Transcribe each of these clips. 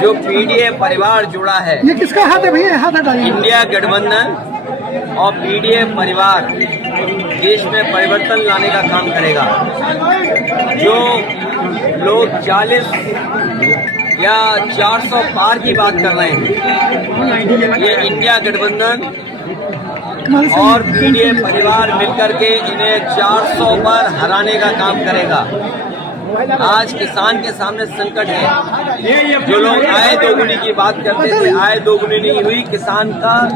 जो पीडीए परिवार जुड़ा है, ये किसका हाथ है भैया? हाथ हटाइए। इंडिया गठबंधन और पीडीए परिवार देश में परिवर्तन लाने का काम करेगा। जो लोग 40 या 400 पार की बात कर रहे हैं, ये इंडिया गठबंधन और पीडीए परिवार मिलकर के इन्हें 400 पर हराने का काम करेगा। आज किसान के सामने संकट है। जो लोग आय दोगुनी की बात करते थे, आय दोगुनी नहीं हुई, किसान का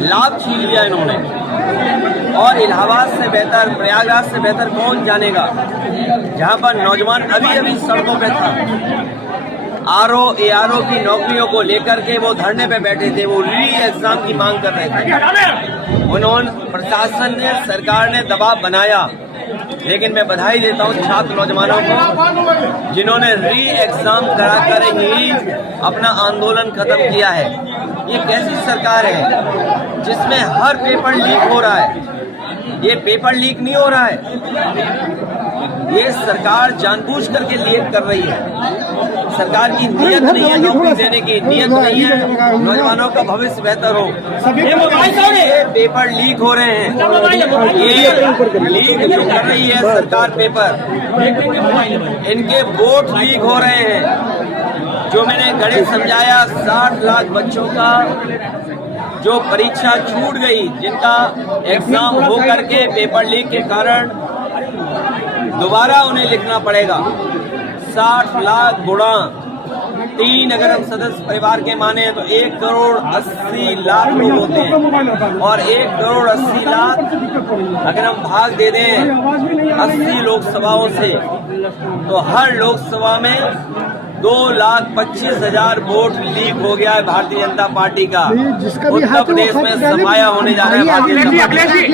लाभ छीन लिया इन्होंने। और इलाहाबाद से बेहतर, प्रयागराज से बेहतर कौन जानेगा, जहां पर नौजवान अभी अभी सड़कों पे था। आरओ एआरओ की नौकरियों को लेकर के वो धरने पे बैठे थे, वो री एग्जाम की मांग कर रहे थे। उन्होंने, प्रशासन ने, सरकार ने दबाव बनाया, लेकिन मैं बधाई देता हूं छात्र नौजवानों को जिन्होंने री एग्जाम कराकर ही अपना आंदोलन खत्म किया है। ये कैसी सरकार है जिसमें हर पेपर लीक हो रहा है? ये पेपर लीक नहीं हो रहा है, ये सरकार जानबूझ करके लीक कर रही है। सरकार की नीयत नहीं है नौकरी देने की, नीयत नहीं है नौजवानों का भविष्य बेहतर हो। ये पेपर लीक हो रहे हैं, ये लीक जो कर रही है सरकार पेपर, इनके वोट लीक हो रहे हैं। जो मैंने गणित समझाया, 60 लाख बच्चों का जो परीक्षा छूट गई, जिनका एग्जाम हो करके पेपर लीक के कारण दोबारा उन्हें लिखना पड़ेगा। 60 लाख गुणा 3 अगर हम सदस्य परिवार के माने तो 1 करोड़ 80 लाख लोग होते हैं। और 1 करोड़ 80 लाख अगर हम भाग दे दें 80 लोकसभाओं से, तो हर लोकसभा में 2,25,000 वोट लीक हो गया है भारतीय जनता पार्टी का। उत्तर प्रदेश में सफाया होने जा रहा है भारतीय जनता पार्टी।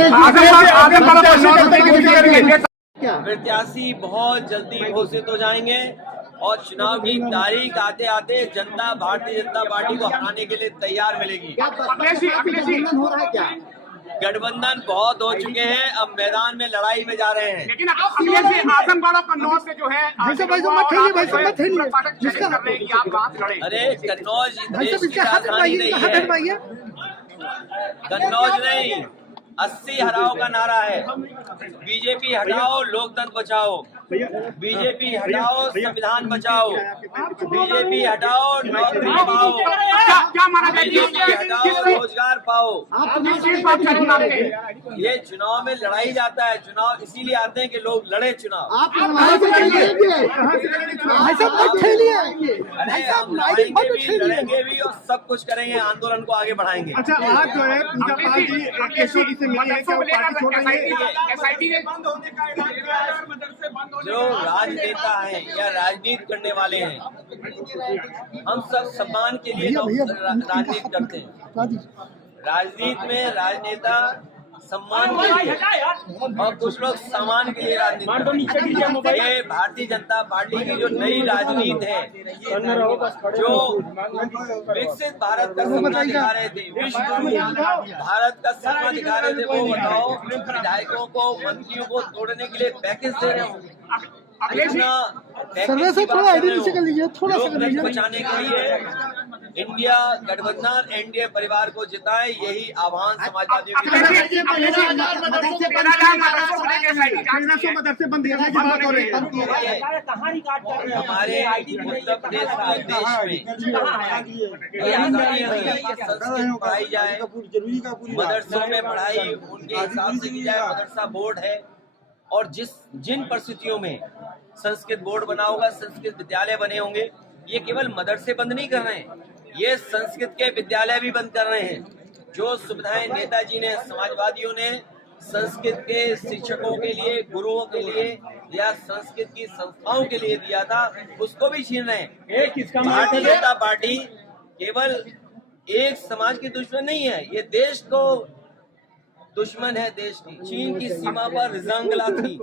प्रत्याशी बहुत जल्दी घोषित हो जाएंगे और चुनाव की तारीख आते आते जनता भारतीय जनता पार्टी को हराने के लिए तैयार मिलेगी। गठबंधन बहुत हो चुके हैं, अब मैदान में लड़ाई में जा रहे हैं। लेकिन आजमगढ़ और कन्नौज से जो है, अरे कन्नौज देश की राजधानी नहीं है, कन्नौज नहीं, 80 हटाओ का नारा है। बीजेपी हटाओ, लोकतंत्र बचाओ। बीजेपी हटाओ, संविधान बचाओ। बीजेपी हटाओ, नौकरी पाओ। बीजेपी हटाओ, रोजगार पाओ। ये चुनाव में लड़ाई जाता है, चुनाव इसीलिए आते हैं कि लोग लड़े चुनाव। लड़ेंगे भी और सब कुछ करेंगे, आंदोलन को आगे बढ़ाएंगे। अच्छा, आज जो है पूजा पार्टी केशरी से मिली है, जो राजनेता हैं या राजनीति करने वाले हैं, हम सब सम्मान के लिए राजनीति करते हैं। राजनीति में राजनेता सम्मान के लिए और कुछ लोग सम्मान के लिए राजनीति करते हैं। ये भारतीय जनता पार्टी की जो नई राजनीति है, जो विकसित भारत का सपना दिखा रहे थे, विश्व भारत का सपना दिखा रहे थे, वो बताओ विधायकों को, मंत्रियों को तोड़ने के लिए पैकेज दे रहे हो। सर्वे से थोड़ा आइडेंटिटी कर लीजिए, थोड़ा सा कर लीजिए। बचाने के लिए इंडिया गठबंधन एनडीए परिवार को जिताए, यही आह्वान समाजवादियों की हमारे उत्तर प्रदेश के देश में संस्कृत पढ़ाई जाए, मदरसों में पढ़ाई उनके हिसाब से की जाए। मदरसा बोर्ड है और जिन परिस्थितियों में संस्कृत बोर्ड बना होगा, संस्कृत विद्यालय बने होंगे, ये केवल मदरसे बंद नहीं कर रहे हैं, ये संस्कृत के विद्यालय भी बंद कर रहे हैं। जो सुविधाएं नेताजी ने, समाजवादियों ने संस्कृत के शिक्षकों के लिए, गुरुओं के लिए या संस्कृत की संस्थाओं के लिए दिया था, उसको भी छीन रहे हैं। भारतीय जनता पार्टी केवल एक समाज की दुश्मन नहीं है, ये देश को दुश्मन है। देश की चीन की सीमा पर रिजांगला थी,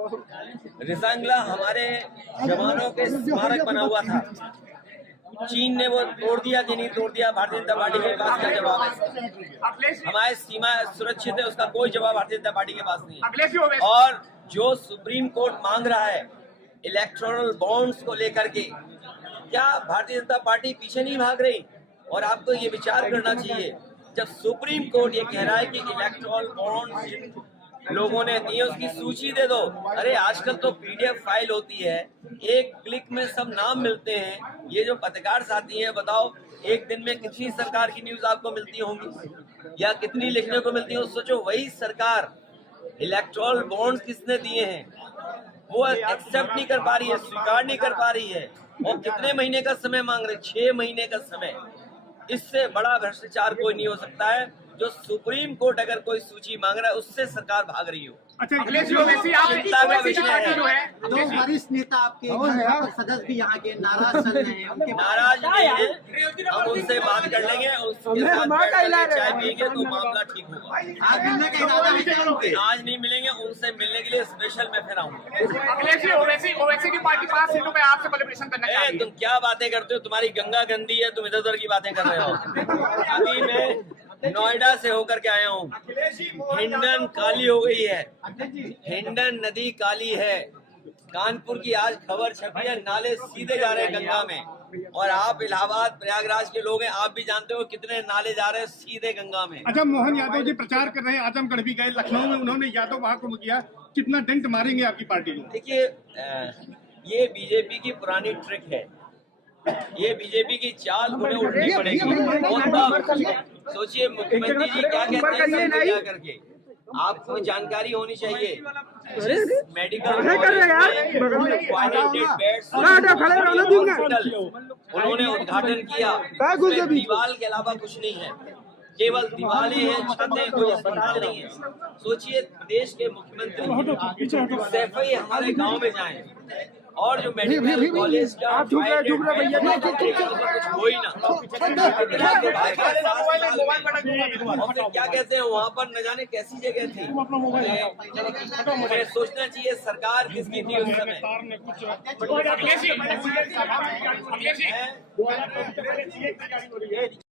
रिजांगला हमारे जवानों के स्मारक बना हुआ था। चीन ने वो तोड़ दिया कि नहीं तोड़ दिया, भारतीय जनता पार्टी के पास क्या जवाब है? हमारी सीमा सुरक्षित है, उसका कोई जवाब भारतीय जनता पार्टी के पास नहीं है। और जो सुप्रीम कोर्ट मांग रहा है इलेक्टोरल बॉन्ड्स को लेकर के, क्या भारतीय जनता पार्टी पीछे नहीं भाग रही? और आपको ये विचार करना चाहिए, जब सुप्रीम कोर्ट ये कह रहा है कि इलेक्टोरल बॉन्ड लोगों ने दिए उसकी सूची दे दो। अरे आजकल तो पीडीएफ फाइल होती है, एक क्लिक में सब नाम मिलते हैं। ये जो पत्रकार साथी हैं, बताओ एक दिन में कितनी सरकार की न्यूज आपको मिलती होंगी या कितनी लिखने को मिलती हो? सोचो, वही सरकार इलेक्टोरल बॉन्ड्स किसने दिए हैं वो एक्सेप्ट नहीं कर पा रही है, स्वीकार नहीं कर पा रही है। और कितने महीने का समय मांग रहे? 6 महीने का समय। इससे बड़ा भ्रष्टाचार कोई नहीं हो सकता है। जो सुप्रीम कोर्ट अगर कोई सूची मांग रहा है उससे सरकार भाग रही हो। अच्छा अखिलेश जी, वैसे आप चिंता का विषय है। जो है दो वरिष्ठ नेता आपके सदस्य भी यहाँ के नाराज चल रहे हैं, उनके नाराज नहीं है, हम उनसे बात कर लेंगे, उसके साथ बैठ करके चाय पियेंगे तो मामला ठीक होगा। आज मिलने का इरादा है क्या उनके? आज नहीं मिलेंगे, उनसे मिलने के लिए स्पेशल मैं फिर आऊंगा। अखिलेश जी, ओवैसी की पार्टी 5 सीटों पे आपसे कोलैबोरेशन करना चाहिए। तुम क्या बातें करते हो? तुम्हारी गंगा गंदी है, तुम इधर उधर की बातें कर रहे हो। अभी मैं नोएडा से होकर के आया हूँ। हिंडन काली हो गई है, हिंडन नदी काली है। कानपुर की आज खबर छपी है, नाले सीधे जा रहे हैं गंगा में। और आप इलाहाबाद प्रयागराज के लोग हैं, आप भी जानते हो कितने नाले जा रहे हैं सीधे गंगा में। अच्छा, मोहन यादव जी प्रचार कर रहे हैं, आजमगढ़ भी गए, लखनऊ में उन्होंने यादव महाकुंभ किया। कितना डेंट मारेंगे आपकी पार्टी को? देखिए, ये बीजेपी की पुरानी ट्रिक है, ये बीजेपी की चाल उन्हें उल्टी पड़ेगी। सोचिए मुख्यमंत्री जी क्या कहते हैं क्या करके, आपको जानकारी होनी चाहिए। मेडिकल उन्होंने उद्घाटन किया, दीवार के अलावा कुछ नहीं है, केवल दीवारें हैं, छतें, कोई अस्पताल नहीं है। सोचिए देश के मुख्यमंत्री सिर्फ ही हमारे गांव में जाएं और जो मेडिकल कॉलेज का कुछ हो ही ना। और फिर क्या कहते हैं, वहाँ पर न जाने कैसी जगह थी। मुझे सोचना चाहिए सरकार किसकी थी उस समय।